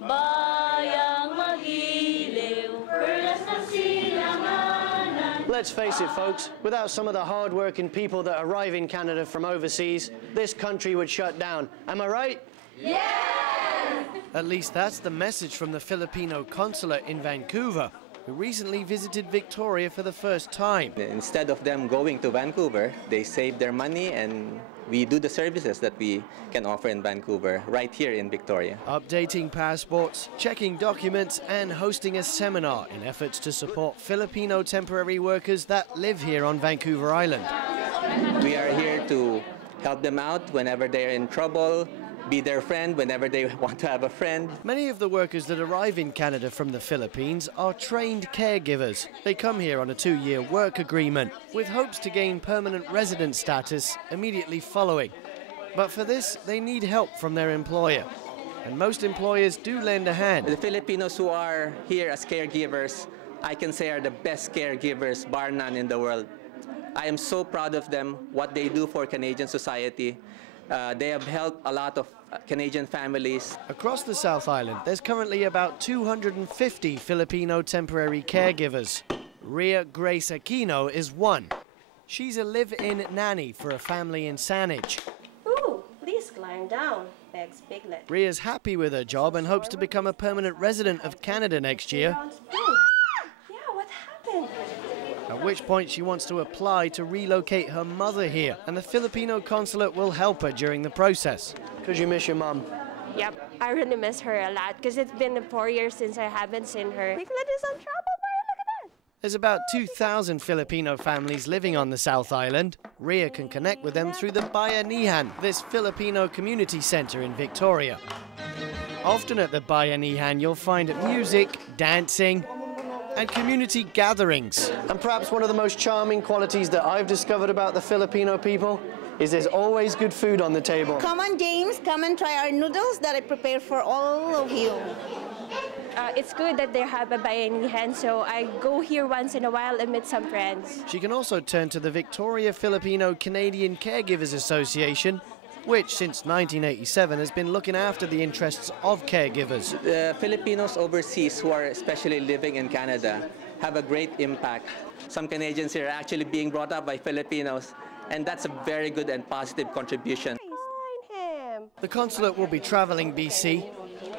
bayang magiliw, perlas ng silanganan. Let's face it, folks, without some of the hard-working people that arrive in Canada from overseas, this country would shut down. Am I right? Yes! At least that's the message from the Filipino consulate in Vancouver, who recently visited Victoria for the first time. Instead of them going to Vancouver, they save their money and we do the services that we can offer in Vancouver right here in Victoria. Updating passports, checking documents and hosting a seminar in efforts to support Filipino temporary workers that live here on Vancouver Island. We are here to help them out whenever they're in trouble, be their friend whenever they want to have a friend. Many of the workers that arrive in Canada from the Philippines are trained caregivers. They come here on a 2-year work agreement with hopes to gain permanent resident status immediately following. But for this, they need help from their employer. And most employers do lend a hand. The Filipinos who are here as caregivers, I can say are the best caregivers, bar none, in the world. I am so proud of them, what they do for Canadian society. They have helped a lot of Canadian families. Across the South Island, there's currently about 250 Filipino temporary caregivers. Rhea Grace Aquino is one. She's a live-in nanny for a family in Saanich. Ooh, please climb down, Meg's piglet. Rhea's happy with her job and hopes to become a permanent resident of Canada next year. Yeah, what happened? At which point she wants to apply to relocate her mother here, and the Filipino consulate will help her during the process. Because you miss your mum? Yep, I really miss her a lot because it's been 4 years since I haven't seen her. Piglet is in trouble, Mario, look at that! There's about 2,000 Filipino families living on the South Island. Rhea can connect with them through the Bayanihan, this Filipino community centre in Victoria. Often at the Bayanihan you'll find music, dancing, and community gatherings. And perhaps one of the most charming qualities that I've discovered about the Filipino people is there's always good food on the table. Come on, James, come and try our noodles that I prepared for all of you. It's good that they have a bayanihan, so I go here once in a while and meet some friends. She can also turn to the Victoria Filipino Canadian Caregivers Association, which since 1987 has been looking after the interests of caregivers. The Filipinos overseas who are especially living in Canada have a great impact. Some Canadians here are actually being brought up by Filipinos, and that's a very good and positive contribution. Find him. The consulate will be travelling BC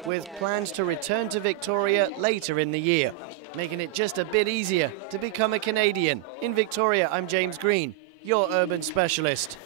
with plans to return to Victoria later in the year, making it just a bit easier to become a Canadian. In Victoria, I'm James Green, your urban specialist.